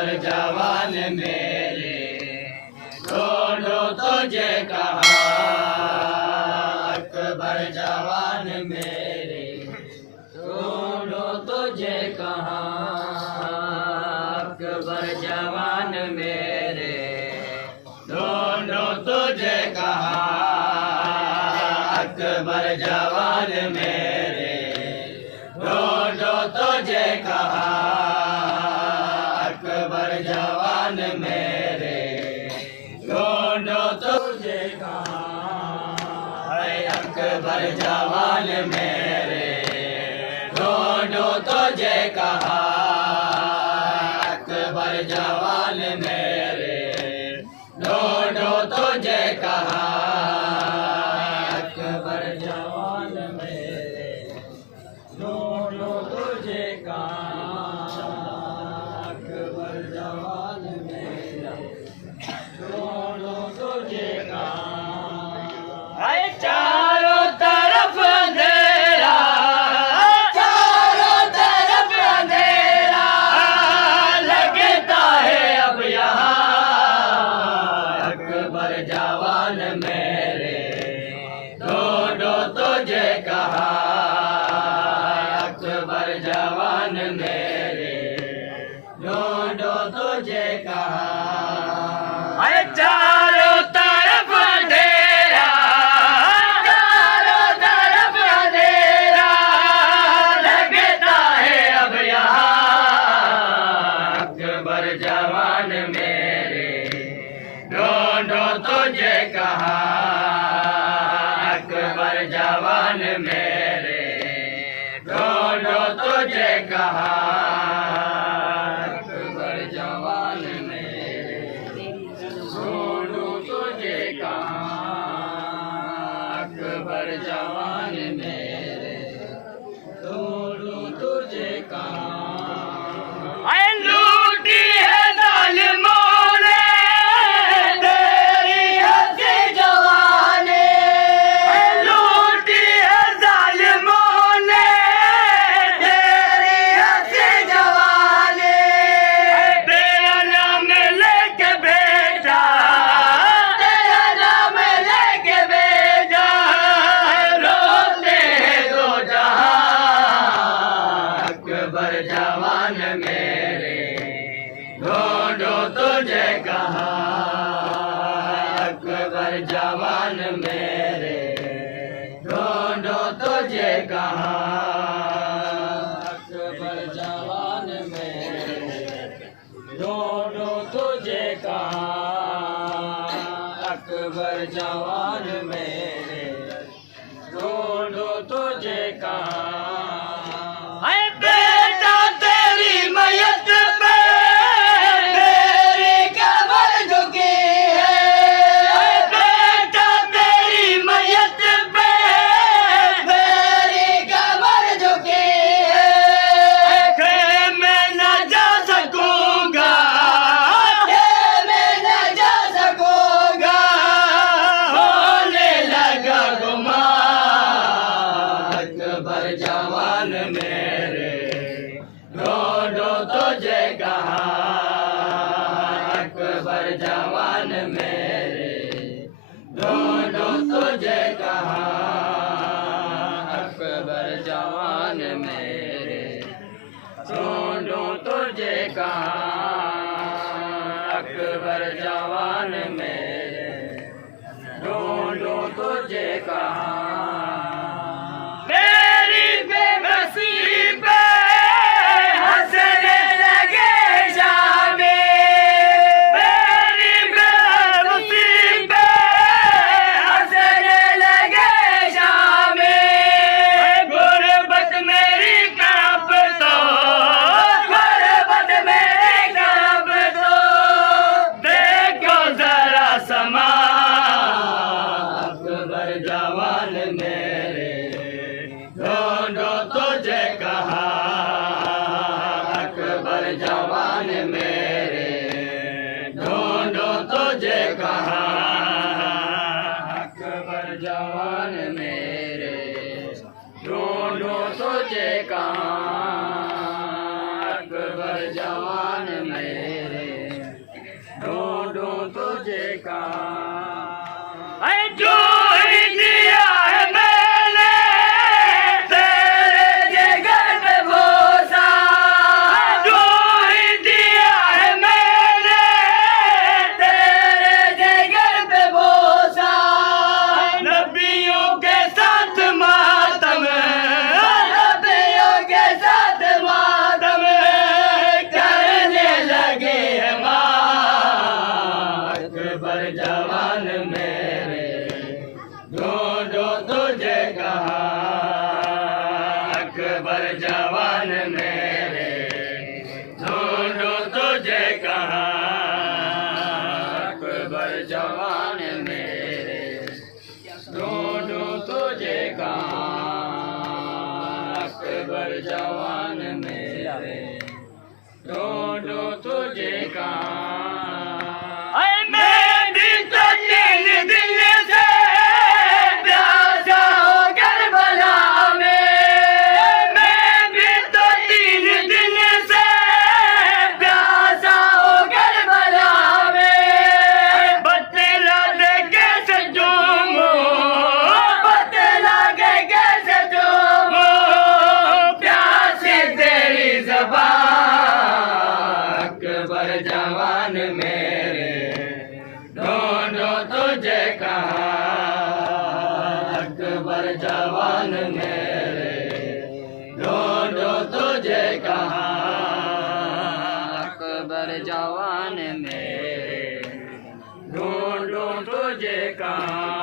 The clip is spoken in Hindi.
अकबर जवान मेरे ढूंढो तुझे कहाँ। अकबर जवान मेरे ढूंढो तुझे कहाँ। अकबर जवान मेरे ढूंढो तुझे कहाँ। अकबर जवान मेरे ढूंढो तुझे कहाँ। अकबर जवान मेरे ढूंढो तुझे कहाँ। है अकबर जवान मेरे ढूंढो तुझे कहाँ। अकबर जवान मेरे ढूंढो तुझे कहाँ। अकबर जवान मेरे ढूंढो तुझे कहाँ। अकबर जवान मेरे ढूंढो तुझे कहाँ। हाय चारों तरफ अंधेरा, चारों तरफ अंधेरा लगता है अब यहाँ। अकबर जवान मेरे ढूंढो तुझे कहाँ। अकबर जवान मेरे ढूंढो तुझे कहाँ। अरे चारों तरफ अंधेरा, चारों तरफ अंधेरा लगता है अब यहाँ। अकबर जवान मेरे ढूंढो तुझे कहाँ। अकबर जवान मेरे ढूंढो तुझे कहाँ। अकबर जवान मेरे ढूंढो तुझे कहाँ। अकबर जवान मेरे ढूंढो तुझे कहाँ। ऐ लूटी है जालिमों ने तेरी हंसी जवानी। ऐ लूटी है जालिमों ने तेरी हंसी जवानी। तेरा नाम लेके भेजा, तेरा नाम लेके भेजा रोते हैं दो जहां। अकबर जवान मेरे ढूंढो तुझे कहाँ। अकबर जवान मेरे ढूंढो तुझे कहाँ। अकबर जवान मेरे ढूंढो तुझे कहाँ। अकबर जवान मेरे ढूंढो तुझे कहाँ। ऐ बेटा तेरी मैयत पे तेरी कमर झुकी है। ऐ बेटा तेरी मैयत पे तेरी कमर झुकी है। कि मैं न जा सकूंगा, कि मैं न जा सकूंगा होने लगा गुमान। अकबर जवान मेरे ढूंढो तुझे कहाँ। अकबर जवान मेरे ढूंढो तुझे कहाँ। अकबर जवान मेरे ढूंढो तुझे कहाँ। अकबर जवान मेरे ढूंढो तुझे कहाँ। तेरी बेबसी पे हंसने लगे शामे। तेरी बेबसी पे हंसने लगे शामे। गुर्बत मेरी कांप तो, गुर्बत मेरी कांप तो देखो जरा समा। अकबर जवान मेरे ढूंढो तुझे कहाँ। अकबर जवान मेरे ढूंढो तुझे कहाँ। अकबर जवान मेरे ढूंढो तुझे कहाँ। अकबर जवान मेरे तुझे कहाँ अकबर जवान मेरे ढूंढूं तुझे कहाँ अकबर जवान मेरे ढूंढूं तुझे कहाँ मैं भी तो 3 दिन से प्यासा हूँ करबला में मैं भी तो 3 दिन से प्यासा हूँ करबला में बतला दे कैसे झूमूं बतला दे कैसे झूमूं प्यासी तेरी ज़बान अकबर जवान मेरे ढूंढो तुझे कहाँ अकबर जवान मेरे ढूंढो तुझे कहाँ अकबर जवान मेरे ढूंढो तुझे कहाँ